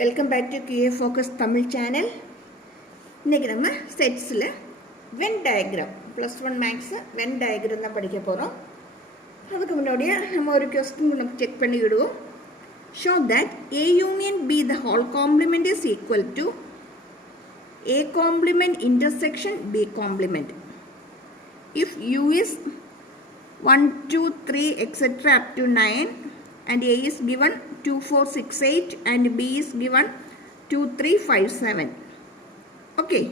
Welcome back to QA Focus Tamil channel. இன்றைக்கி நம்ம செட்ஸில் Venn diagram +1 maths Venn diagram தான் படிக்க போகிறோம். அதுக்கு முன்னாடியே நம்ம ஒரு கொஸ்டின் நம்ம செக் பண்ணி விடுவோம். Show that A union B the whole complement is equal to A complement intersection B complement. If U is 1, 2, 3 etc. up to 9 and A is given 2, 4, 6, 8 and B is given 2, 3, 5, 7. Okay.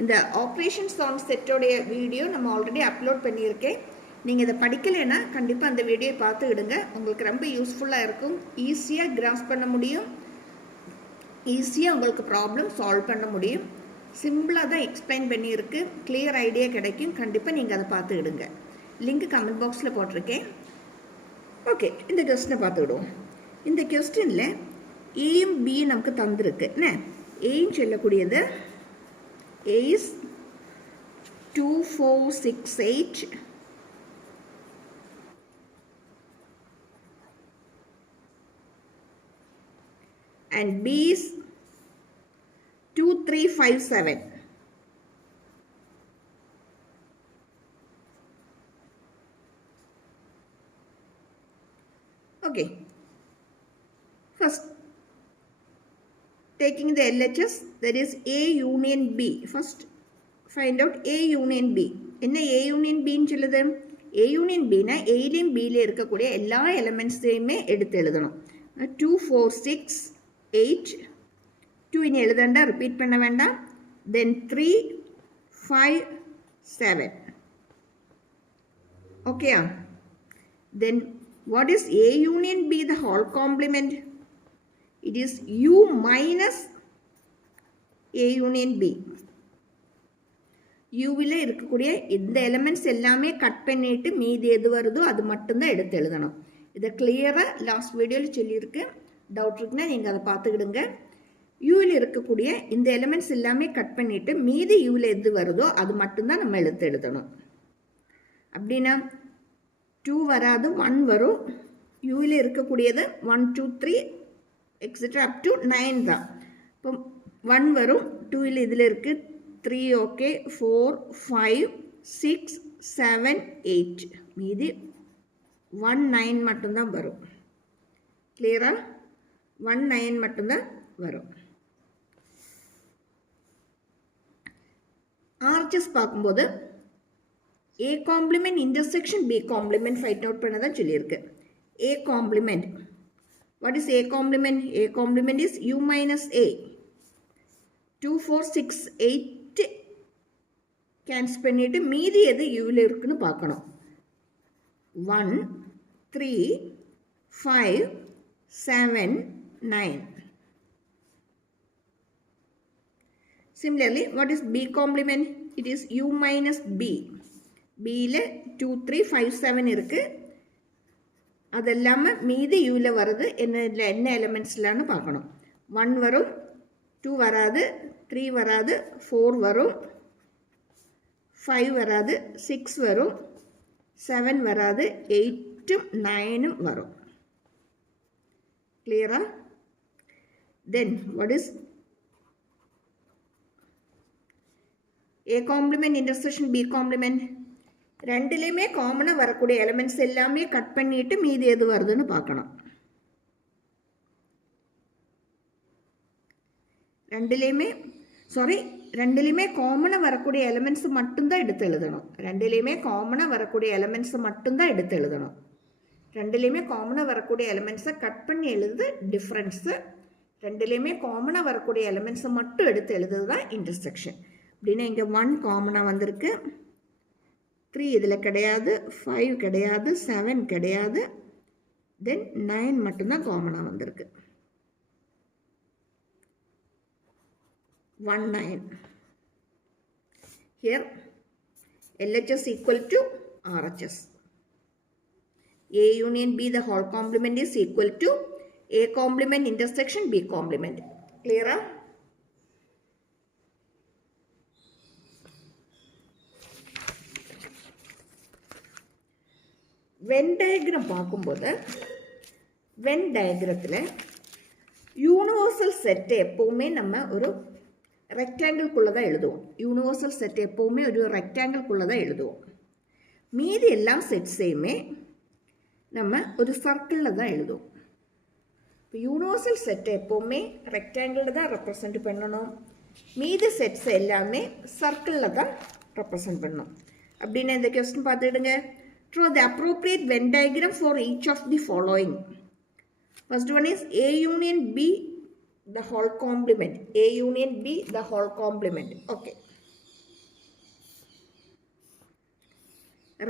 இந்த operations on செட்டோடைய video நம்ம already upload பண்ணியிருக்கேன். நீங்கள் இதை படிக்கலைன்னா கண்டிப்பாக அந்த video பார்த்து விடுங்க. உங்களுக்கு ரொம்ப யூஸ்ஃபுல்லாக இருக்கும். ஈஸியாக கிராஸ் பண்ண முடியும், ஈஸியாக உங்களுக்கு ப்ராப்ளம் சால்வ் பண்ண முடியும். சிம்பிளாக தான் எக்ஸ்பிளைன் பண்ணியிருக்கு. கிளியர் ஐடியா கிடைக்கும். கண்டிப்பாக நீங்கள் அதை பார்த்து விடுங்க. லிங்க் கமெண்ட் பாக்ஸில் போட்டிருக்கேன். ஓகே, இந்த கொஸ்டினை பார்த்து விடுவோம். இந்த கொஸ்டினில் ஏயும் பியும் நமக்கு தந்திருக்கு. என்ன ஏன்னு சொல்லக்கூடியது A is 2, 4, 6, 8 and B is 2, 3, 5, 7. Okay, first taking the LHS, that is A union B. First find out A union B. என்ன A union B ன்னு சொல்லுது? A union B னா Aலையும் Bல இருக்கக்கூடிய எல்லா எலிமெண்ட்ஸையுமே எடுத்து எழுதணும். 2, 4, 6, 8 2 இனி எழுதண்டா, ரிப்பீட் பண்ண வேண்டாம். Then 3, 5, 7. Okay. Then what is A union B the whole complement? It is U minus A union B. Uவில் இருக்கக்கூடிய இந்த எலிமெண்ட்ஸ் எல்லாமே கட் பண்ணிட்டு மீதி எது வருதோ அது மட்டும்தான் எடுத்து எழுதணும். இதை கிளியராக லாஸ்ட் வீடியோவில் சொல்லியிருக்கு. டவுட் இருக்குன்னா நீங்கள் அதை பார்த்துக்கிடுங்க. யூவில் இருக்கக்கூடிய இந்த எலிமெண்ட்ஸ் எல்லாமே கட் பண்ணிட்டு மீதி யூவில் எது வருதோ அது மட்டும்தான் நம்ம எடுத்து எழுதணும். அப்படின்னா 2 வராது, 1 வரும். யூவில் இருக்கக்கூடியது 1, 2, 3 எக்ஸெட்ரா அப் டு 9 தான். இப்போ 1 வரும். 2ல் இதில் இருக்குது 3. ஓகே, 4, 5, 6, 7, 8 மீதி 1, 9 மட்டும்தான் வரும். கிளியரா? 1, 9 மட்டும்தான் வரும். ஆர்ச்சஸ் பார்க்கும்போது A complement intersection B complement find out பண்ண தான் சொல்லியிருக்கு. A complement. What is A complement? A complement is U minus A. 2, 4, 6, 8 cancel பண்ணிட்டு மீதி எது Uவில் இருக்குன்னு பார்க்கணும். 1, 3, 5, 7, 9. Similarly, what is B complement? It is U minus B. Bயில் 2, 3, 5, 7 இருக்குது. அது இல்லாமல் மீதி யூவில் வருது என்ன எலிமெண்ட்ஸ்லான்னு பார்க்கணும். 1 வரும், 2 வராது, 3 வராது, 4 வரும், 5 வராது, 6 வரும், 7 வராது, 8ம் 9ம் வரும். கிளியரா? Then what is A complement intersection B complement? ரெண்டுலேயுமே காமனாக வரக்கூடிய எலிமெண்ட்ஸ் எல்லாமே கட் பண்ணிட்டு மீதி எது வருதுன்னு பார்க்கணும். ரெண்டுலேயுமே காமனாக வரக்கூடிய எலிமெண்ட்ஸ் மட்டும்தான் எடுத்து எழுதணும். ரெண்டுலேயுமே காமனாக வரக்கூடிய எலிமெண்ட்ஸை கட் பண்ணி எழுது டிஃப்ரென்ஸு. ரெண்டுலேயுமே காமனாக வரக்கூடிய எலிமெண்ட்ஸை மட்டும் எடுத்து எழுதுது தான் இன்டர்செக்ஷன். அப்படின்னா இங்கே 1 காமனாக வந்திருக்கு, 3 இதில் கிடையாது, 5 கிடையாது, 7 கிடையாது, தென் 9 மட்டும்தான் காமனாக வந்திருக்கு. 1, 9. Here LHS equal to RHS. A union B the whole complement is equal to A complement intersection B complement. Clear? Venn diagram பார்க்கும்போது வென் டயக்ராத்தில் யூனிவர்ஸ் யூனிவர்சல் செட்டை எப்போவுமே நம்ம ஒரு ரெக்டாங்கிள்குள்ளே தான் எழுதுவோம். யூனிவர்சல் செட் எப்போவுமே ஒரு ரெக்டாங்கிள்குள்ளே தான் எழுதுவோம். மீதி எல்லா செட்ஸையுமே நம்ம ஒரு சர்க்கிளில் தான் எழுதுவோம். இப்போ யூனிவர்சல் செட்டை எப்போவுமே ரெக்டாங்கிளில் தான் ரெப்ரசன்ட் பண்ணணும். மீதி செட்ஸ் எல்லாமே சர்க்கிளில் தான் ரெப்ரசன்ட் பண்ணணும். அப்படின்னு இந்த கொஸ்டின் பார்த்துக்கிடுங்க. Draw the appropriate Venn diagram for each of the following. First one is A union B the whole complement. A union B the whole complement. Okay.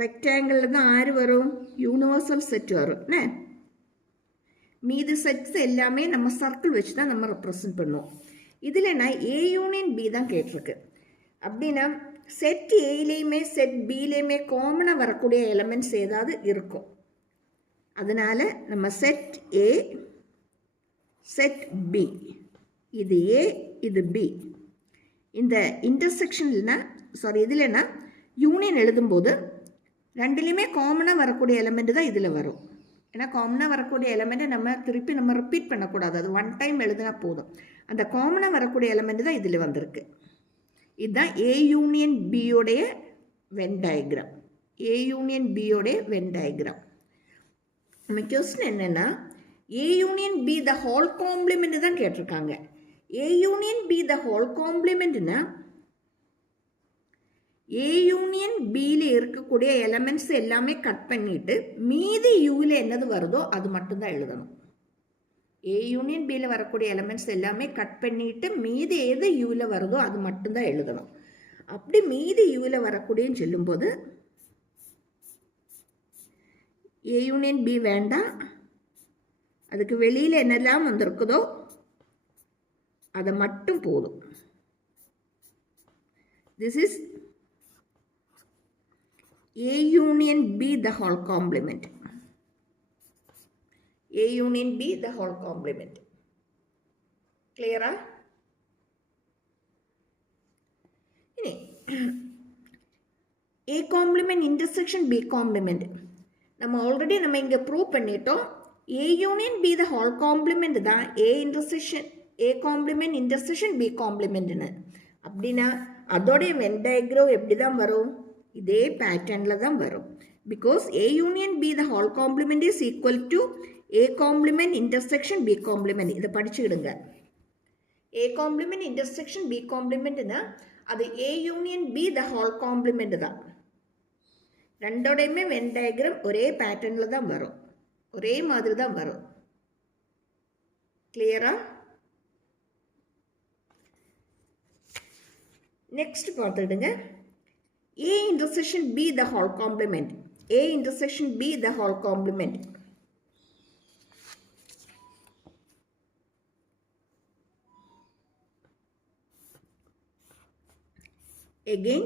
Rectangle தான் ஆறு வரும், யூனிவர்சல் செட் வரும். மீதி sets எல்லாமே நம்ம circle வச்சு தான் நம்ம ரெப்ரசன்ட் பண்ணுவோம். இதில் நான் A யூனியன் B தான் கேட்டிருக்கு. அப்படின்னா செட் ஏலேயுமே செட் பிலேயுமே காமனாக வரக்கூடிய எலமெண்ட்ஸ் ஏதாவது இருக்கும். அதனால் நம்ம செட் ஏ செட் பி, இது ஏ இது பி, இந்த இன்டர்செக்ஷன்லனா இதில்னா யூனியன் எழுதும்போது ரெண்டுலேயுமே காமனாக வரக்கூடிய எலமெண்ட் தான் இதில் வரும். ஏன்னா காமனாக வரக்கூடிய எலமெண்ட்டை நம்ம திருப்பி ரிப்பீட் பண்ணக்கூடாது, அது ஒன் டைம் எழுதுனா போதும். அந்த காமனாக வரக்கூடிய எலமெண்ட் தான் இதில் வந்திருக்கு. இதுதான் ஏ யூனியன் பியோடைய வென் டயக்ராம். ஏ யூனியன் பியோடைய வென் டயக்ராம். நம்ம கொஸ்டின் என்னென்னா A union B the whole complement தான் கேட்டிருக்காங்க. A union B the whole காம்ப்ளிமெண்ட்னா ஏ யூனியன் பியில் இருக்கக்கூடிய எலமெண்ட்ஸ் எல்லாமே கட் பண்ணிட்டு மீதி யூவில் என்னது வருதோ அது மட்டும்தான் எழுதணும். ஏ யூனியன் பியில் வரக்கூடிய எலமெண்ட்ஸ் எல்லாமே கட் பண்ணிட்டு மீதி எது யூவில் வருதோ அது மட்டும்தான் எழுதணும். அப்படி மீதி யூவில் வரக்கூடியன்னு சொல்லும்போது ஏ யூனியன் பி வேண்டாம், அதுக்கு வெளியில் என்னெல்லாம் வந்திருக்குதோ அதை மட்டும் போதும். This is A union B the whole complement. A union B the whole complement. Clear? இனி A complement intersection B complement. நம்ம ஆல்ரெடி நம்ம இங்கே ப்ரூவ் பண்ணிட்டோம். A union B the whole complement தான் A intersection A complement intersection B complementன்னு. அப்படின்னா அதோடைய Venn diagram எப்படி தான் வரும்? இதே பேட்டர்னில் தான் வரும். Because A union B the whole complement is equal to A complement intersection B complement. இதை படிச்சுக்கிடுங்க. A complement intersection B complementனா அது A union B the whole complement தான். ரெண்டோடையுமே வென் டயக்ராம் ஒரே பேட்டர்னில் தான் வரும், ஒரே மாதிரி தான் வரும். கிளியரா? Next பார்த்துடுங்க. A intersection B the whole complement. A intersection B the whole complement. Again,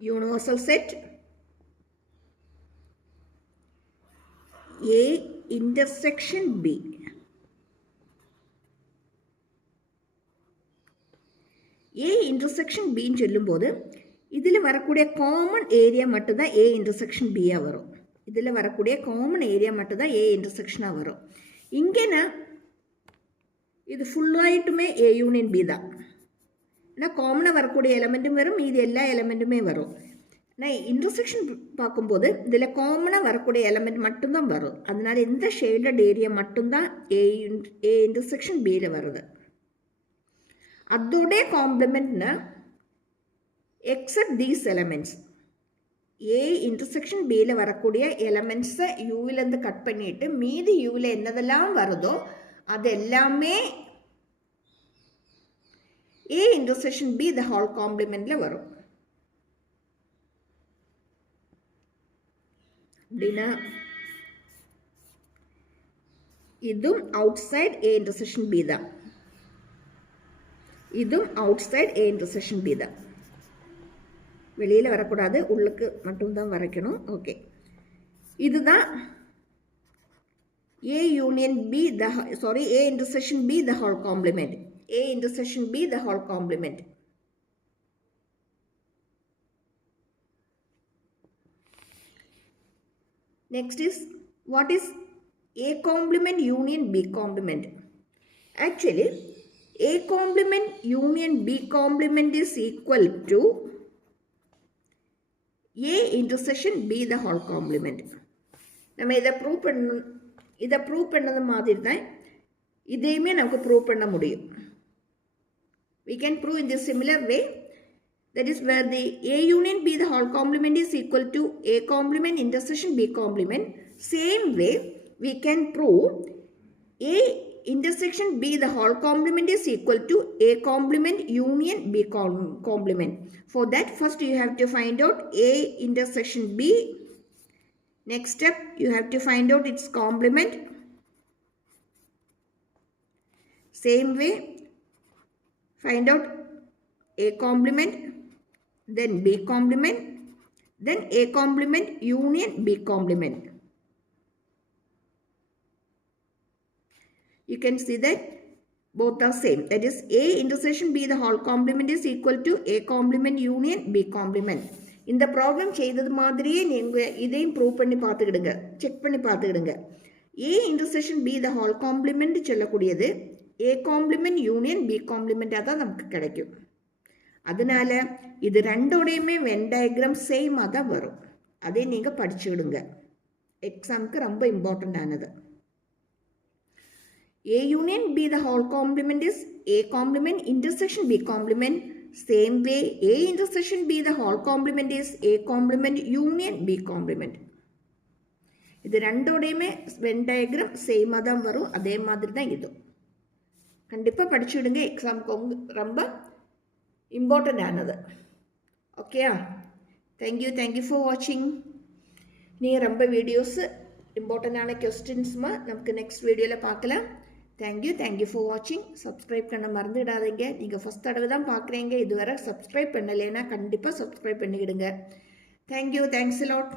universal set A intersection B. A intersection B ன்னு சொல்லும்போது இதில் வரக்கூடிய காமன் ஏரியா மட்டும்தான் A intersection B-யாக வரும். இதில் வரக்கூடிய காமன் ஏரியா மட்டும்தான் A intersection-ஆக வரும். இங்கேனா இது ஃபுல்லாயிட்டுமே A union B தான். ஏன்னா காமனாக வரக்கூடிய எலமெண்ட்டும் வரும், மீதி எல்லா எலமெண்ட்டுமே வரும். நான் இன்டர்செக்ஷன் பார்க்கும்போது இதில் காமனாக வரக்கூடிய எலமெண்ட் மட்டும்தான் வரும். அதனால இந்த ஷேடட் ஏரியா மட்டும்தான் A intersection B-யில் வருது. அதோடைய காம்ப்ளிமெண்ட்னா except these elements A intersection Bயில் வரக்கூடிய எலமெண்ட்ஸை யூவிலேருந்து கட் பண்ணிட்டு மீதி யூவில் என்னதெல்லாம் வருதோ அது எல்லாமே A intersection B the whole காம்ப்ளிமெண்ட்டில் வரும். அப்படின்னா இதுவும் outside A intersection B தான், இதுவும் outside A intersection B தான். வெளியில் வரக்கூடாது, உள்ளுக்கு மட்டும்தான் வரைக்கணும். ஓகே, இதுதான் A union B the A intersection B the whole complement. A intersection B the whole complement. Next is what is A complement union B complement. Actually, A complement union B complement is equal to A intersection B the whole complement. நம்ம இதை prove பண்ணது மாதிரி தான் இதையுமே நமக்கு prove பண்ண முடியும். We can prove in this similar way. That is where the A union B the whole complement is equal to A complement intersection B complement. Same way we can prove A intersection B the whole complement is equal to A complement union B complement. For that, first you have to find out A intersection B. Next step, you have to find out its complement. Same way, find out A complement, then B complement, then A complement union B complement. You can see that both are same. That is A intersection B the whole complement is equal to A complement union B complement. இந்த problem செய்தது மாதிரியே நீங்கள் இதையும் prove பண்ணி பார்த்துக்கிடுங்க, check பண்ணி பார்த்துக்கிடுங்க. A intersection B the whole complement சொல்லக்கூடியது A complement union B complementா தான் நமக்கு கிடைக்கும். அதனால இது ரெண்டோடையுமே வென் டயக்ராம் சேமாக தான் வரும். அதை நீங்கள் படிச்சுக்கிடுங்க, எக்ஸாமுக்கு ரொம்ப இம்பார்ட்டൻ്റ് ஆனது. A union B the whole complement is A complement intersection B complement. Same way A intersection B the whole complement is A complement union B complement. இது ரெண்டோடையுமே வென் டயக்ராம் சேமாக தான் வரும். அதே மாதிரி தான் இது. கண்டிப்பாக படிச்சுடுங்க, எக்ஸாமுக்கு ரொம்ப இம்பார்ட்டൻ്റ് ஆனது. ஓகேயா? தேங்க்யூ ஃபார் வாட்சிங். நீங்கள் ரொம்ப வீடியோஸு இம்பார்ட்டண்டான கொஸ்டின்ஸுமா நமக்கு நெக்ஸ்ட் வீடியோவில் பார்க்கலாம். தேங்க்யூ ஃபார் வாட்சிங். சப்ஸ்கிரைப் பண்ண மறந்துடாதீங்க. நீங்கள் ஃபஸ்ட் தடவை தான் பார்க்குறீங்க, இதுவரை சப்ஸ்கிரைப் பண்ணலைன்னா கண்டிப்பாக சப்ஸ்கிரைப் பண்ணிக்கிடுங்க. Thanks a lot.